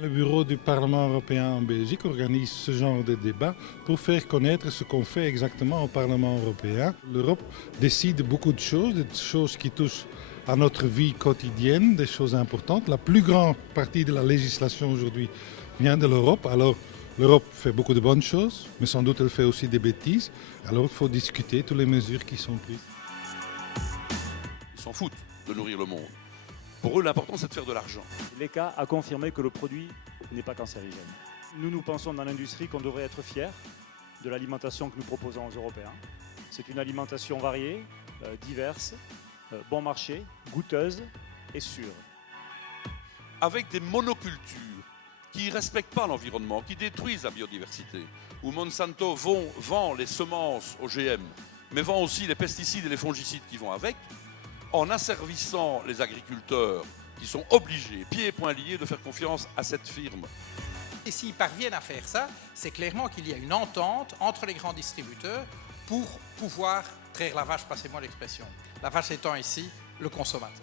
Le bureau du Parlement européen en Belgique organise ce genre de débat pour faire connaître ce qu'on fait exactement au Parlement européen. L'Europe décide beaucoup de choses, des choses qui touchent à notre vie quotidienne, des choses importantes. La plus grande partie de la législation aujourd'hui vient de l'Europe. Alors l'Europe fait beaucoup de bonnes choses, mais sans doute elle fait aussi des bêtises. Alors il faut discuter toutes les mesures qui sont prises. Ils s'en foutent de nourrir le monde. Pour eux, l'important, c'est de faire de l'argent. L'ECA a confirmé que le produit n'est pas cancérigène. Nous pensons dans l'industrie qu'on devrait être fiers de l'alimentation que nous proposons aux Européens. C'est une alimentation variée, diverse, bon marché, goûteuse et sûre. Avec des monocultures qui ne respectent pas l'environnement, qui détruisent la biodiversité, où Monsanto vend les semences OGM, mais vend aussi les pesticides et les fongicides qui vont avec, en asservissant les agriculteurs qui sont obligés, pieds et poings liés, de faire confiance à cette firme. Et s'ils parviennent à faire ça, c'est clairement qu'il y a une entente entre les grands distributeurs pour pouvoir traire la vache, passez-moi l'expression. La vache étant ici le consommateur.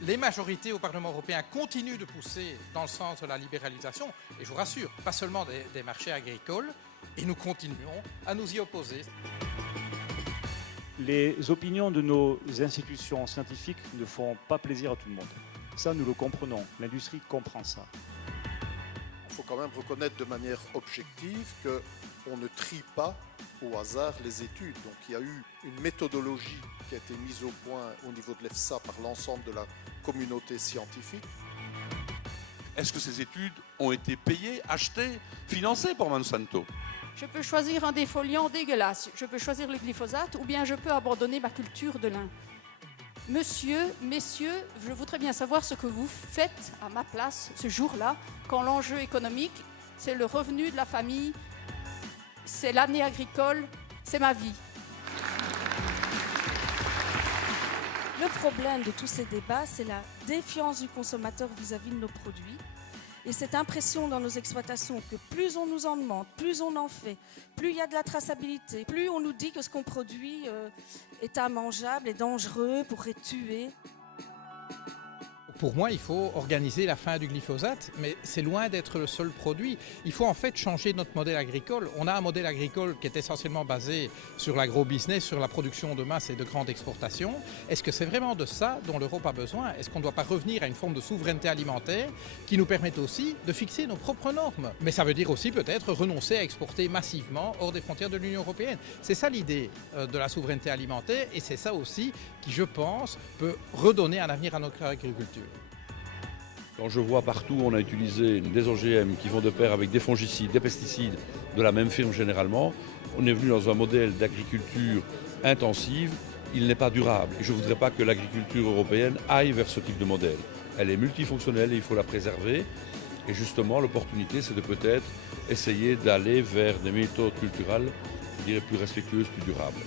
Les majorités au Parlement européen continuent de pousser dans le sens de la libéralisation, et je vous rassure, pas seulement des marchés agricoles, et nous continuerons à nous y opposer. Les opinions de nos institutions scientifiques ne font pas plaisir à tout le monde. Ça, nous le comprenons. L'industrie comprend ça. Il faut quand même reconnaître de manière objective qu'on ne trie pas au hasard les études. Donc il y a eu une méthodologie qui a été mise au point au niveau de l'EFSA par l'ensemble de la communauté scientifique. Est-ce que ces études ont été payées, achetées, financées par Monsanto? Je peux choisir un défoliant dégueulasse, je peux choisir le glyphosate ou bien je peux abandonner ma culture de lin. Monsieur, messieurs, je voudrais bien savoir ce que vous faites à ma place ce jour-là, quand l'enjeu économique, c'est le revenu de la famille, c'est l'année agricole, c'est ma vie. Le problème de tous ces débats, c'est la défiance du consommateur vis-à-vis de nos produits. Et cette impression dans nos exploitations que plus on nous en demande, plus on en fait, plus il y a de la traçabilité, plus on nous dit que ce qu'on produit est immangeable et dangereux, pourrait tuer. Pour moi, il faut organiser la fin du glyphosate, mais c'est loin d'être le seul produit. Il faut en fait changer notre modèle agricole. On a un modèle agricole qui est essentiellement basé sur l'agro-business, sur la production de masse et de grande exportation. Est-ce que c'est vraiment de ça dont l'Europe a besoin? Est-ce qu'on ne doit pas revenir à une forme de souveraineté alimentaire qui nous permette aussi de fixer nos propres normes? Mais ça veut dire aussi peut-être renoncer à exporter massivement hors des frontières de l'Union européenne. C'est ça l'idée de la souveraineté alimentaire et c'est ça aussi qui, je pense, peut redonner un avenir à notre agriculture. Quand je vois partout on a utilisé des OGM qui vont de pair avec des fongicides, des pesticides de la même firme généralement, on est venu dans un modèle d'agriculture intensive, il n'est pas durable. Et je ne voudrais pas que l'agriculture européenne aille vers ce type de modèle. Elle est multifonctionnelle et il faut la préserver. Et justement, l'opportunité, c'est de peut-être essayer d'aller vers des méthodes culturelles, je dirais, plus respectueuses, plus durables.